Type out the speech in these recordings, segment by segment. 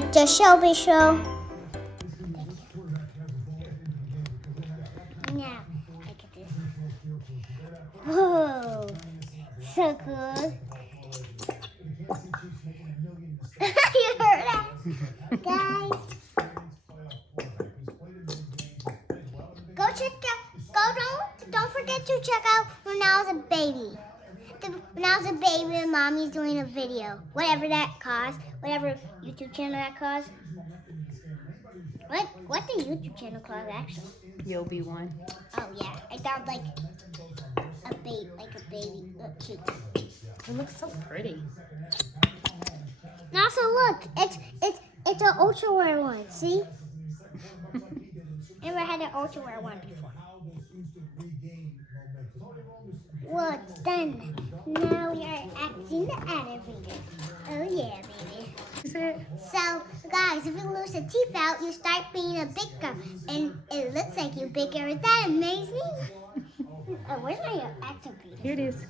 It's a Shelby show. Now, look at this. Whoa, so cool. You heard that? Guys, go check out, don't forget to check out when I was a baby. When I was a baby and mommy's doing a video. Whatever that costs, whatever YouTube channel that costs. What the YouTube channel cost actually? You'll be one. Oh yeah, I thought like a baby. Look, cute. It looks so pretty. And also look, it's an ultra wear one. See? Never had an ultra wear one before. Well, it's done. Now we are acting the animator. Oh yeah, baby. Is it? So, guys, if you lose a teeth out, you start being a big girl, and it looks like you're bigger. Is that amazing? Oh, where's my activator? Here it is.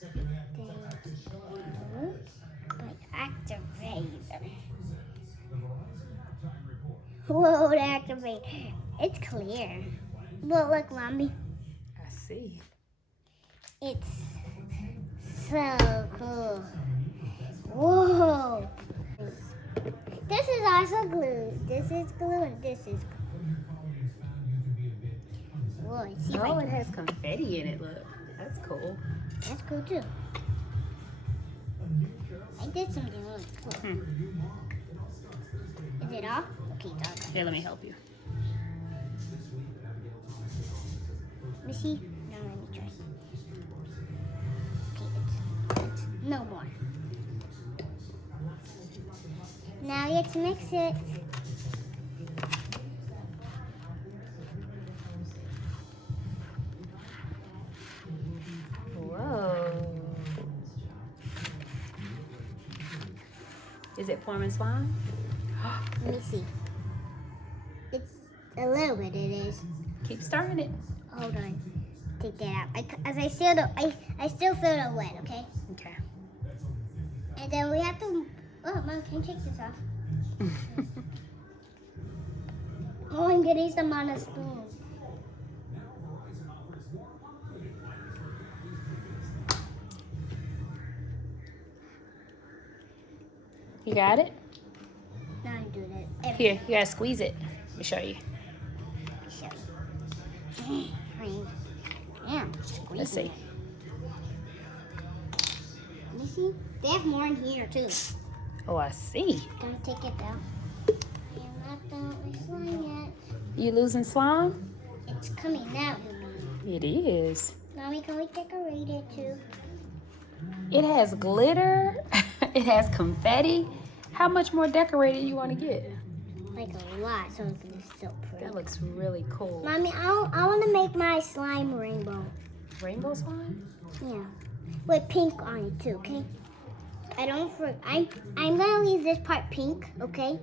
Thank you. My activator. Whoa, the activator. It's clear. Look, Mommy. I see. It's so cool. Whoa. This is also glue. This is glue and this is glue. Whoa, see Oh, it has confetti in it, look. That's cool. That's cool too. I did something really cool. Is it off? Okay, it's off. Here, let me help you. Let me see. Now let me try. Okay, it's no more. Now you have to mix it. Whoa. Is it forming slime? Let me see. It's a little bit. It is. Keep stirring it. Hold on. Take that out. I still feel it wet. Okay. Okay. And then we have to. Oh, Mom, can you take this off? Oh, I'm getting some on a spoon. You got it? Now I do that. Here, you gotta squeeze it. Let me show you. Yeah, squeeze Let's see. Let me see. They have more in here too. Oh, I see. Don't take it out. I am not done with my slime yet. You losing slime? It's coming out. It is. Mommy, can we decorate it too? It has glitter. It has confetti. How much more decorated you want to get? Like a lot, so it's so pretty. That looks really cool. Mommy, I want to make my slime rainbow. Rainbow slime? Yeah, with pink on it too. Okay. I'm gonna leave this part pink. Okay,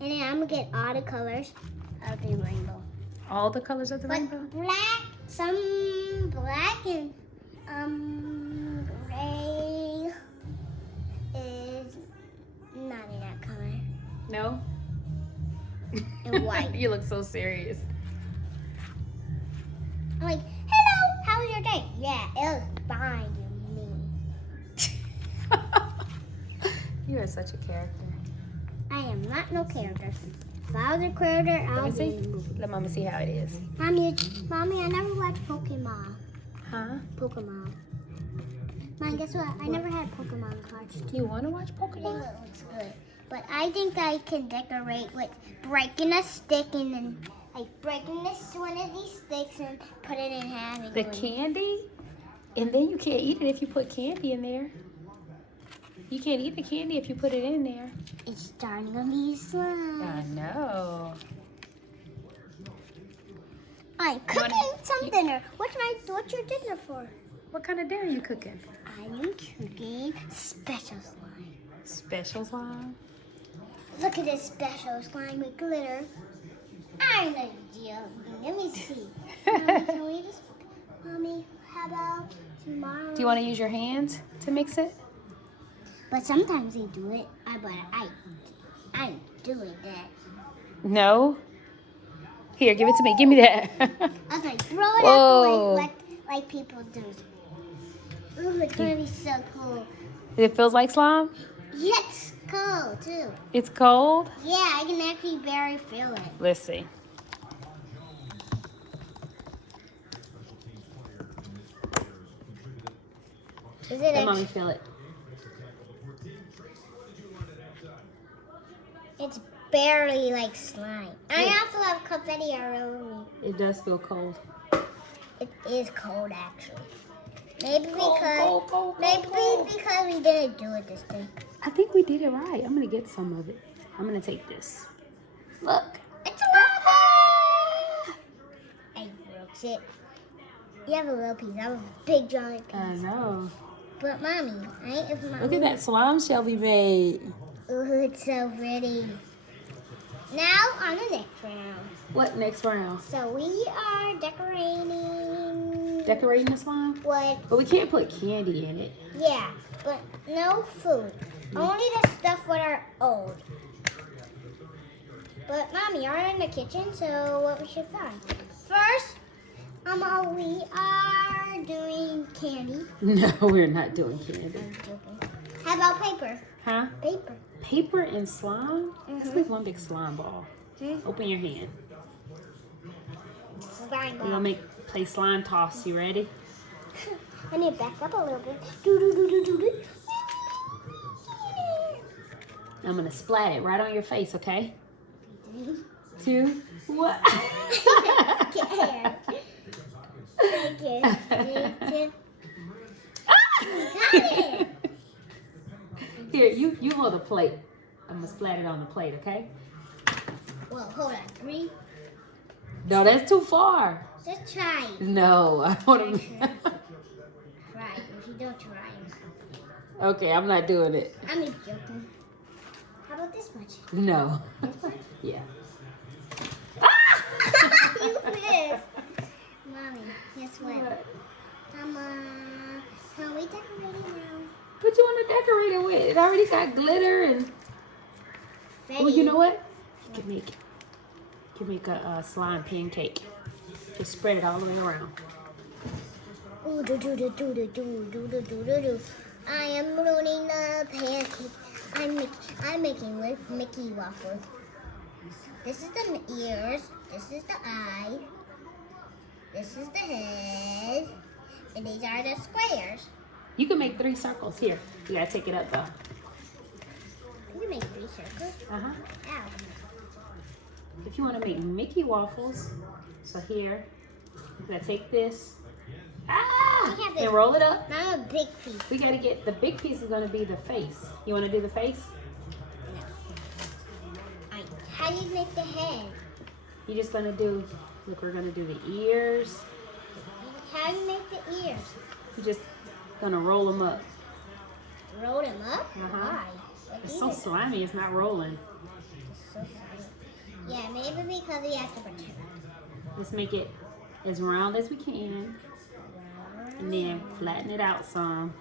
and then I'm gonna get all the colors of the rainbow. All the colors of the But rainbow? black, some black and gray is not in that color. No? And white. You look so serious. I'm like, hello, how was your day? Yeah, it was fine with me. You are such a character. I am not no character. If I was a character, Let I'll me be see. in the movie. Let Mama see how it is. Mommy, I never watched Pokemon. Huh? Pokemon. Mom, guess what? I never had Pokemon cards. Do you want to watch I think Pokemon? it looks good. But I think I can decorate with breaking a stick and then like breaking one of these sticks and put it in half. And The go in. candy? And then you can't eat it if you put candy in there. You can't eat the candy if you put it in there. It's starting to be slime. I know. I'm cooking something. Or what's your dinner for? What kind of dinner are you cooking? I'm cooking special slime. Special slime? Look at this special slime with glitter. I'm not joking. Let me see. Mommy, can we just, Mommy, how about tomorrow? Do you want to use your hands to mix it? But sometimes they do it. I'm doing that. No? Here, give it to me. Give me that. I was like, throw it Whoa. out the way like people do. Ooh, it's gonna be so cool. It feels like slime? Yeah, it's cold too. It's cold? Yeah, I can actually barely feel it. Let's see. Is it Let mommy feel it. It's barely like slime. I also have confetti all over me. It does feel cold. It is cold actually. Maybe Cold, because cold, because we didn't do it this time. I think we did it right. I'm gonna get some of it. I'm gonna take this. Look. It's lava! I broke it. You have a little piece. I have a big giant piece. I know. But mommy, if mommy. Look at that slime shell we made. Ooh, it's so pretty. Now on the next round. What next round? So we are decorating. Decorating the slime? What? But we can't put candy in it. Yeah, but no food. Only the stuff that are old. But mommy, you're in the kitchen, so what we should find? First, we are doing candy. No, we're not doing candy. I'm joking. How about paper? Huh? Paper. Paper and slime? Let's Mhm. make one big slime ball. Open your hand. Slime We're gonna ball. play slime toss. You ready? I need to back up a little bit. Do do do do do do. I'm gonna splat it right on your face, okay? 2, 1. Scared. Thank you. Got it. Here, you hold the plate. I'm gonna splat it on the plate, okay? Well, hold on. 3. No, that's too far. Just try it. No, I want to. Try it. If you don't try it. Okay, I'm not doing it. I'm just joking. How about this much? No. This much? Yeah. You missed. Mommy, guess what? Can we decorate it now? What you want to decorate it with? It already got glitter and. Oh, you know what? You can make a slime pancake. Just spread it all the way around. Ooh, do do do do do do do do do do do. I am ruining the pancake. I'm making with Mickey waffles. This is the ears. This is the eye. This is the head. And these are the squares. You can make 3 circles. Here, you gotta take it up though. You can make 3 circles. Uh-huh. Ow. If you want to make Mickey waffles, so here, you gotta take this. Ah! We have this- And roll it up. Not a big piece. We gotta get, the big piece is gonna be the face. You wanna do the face? How do you make the head? You're just gonna do, look, we're gonna do the ears. How do you make the ears? You're just gonna roll them up. Roll them up? Uh-huh. Why? It's so slimy, it's not rolling. It's so funny. Yeah, maybe because we have to pretend. Let's make it as round as we can. And then flatten it out some.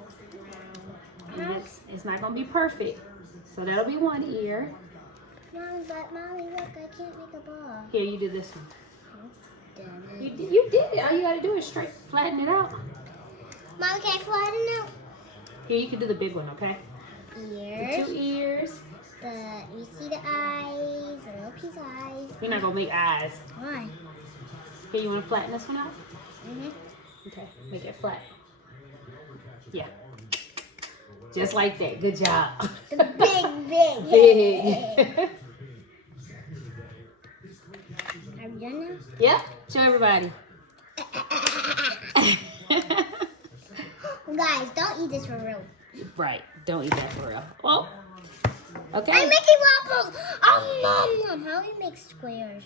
And it's not gonna be perfect. So that'll be one ear. Mommy, look, I can't make a ball. Here, you do this one. Damn You, it. you did it. All you gotta do is straight flatten it out. Mommy, can I flatten out? Here, you can do the big one, okay? The Ears. 2 ears. You see the eyes, the little piece of eyes. We're not gonna make eyes. Why? Here, you wanna flatten this one out? Mm-hmm. Okay, make it flat. Yeah. Just like that. Good job. The big. Big. Are we done now? Yep. Show everybody. Guys, don't eat this for real. Right. Don't eat that for real. Well, okay. I'm making waffles. Oh, Mom. How do you make squares?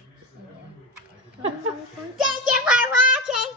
Thank you for watching.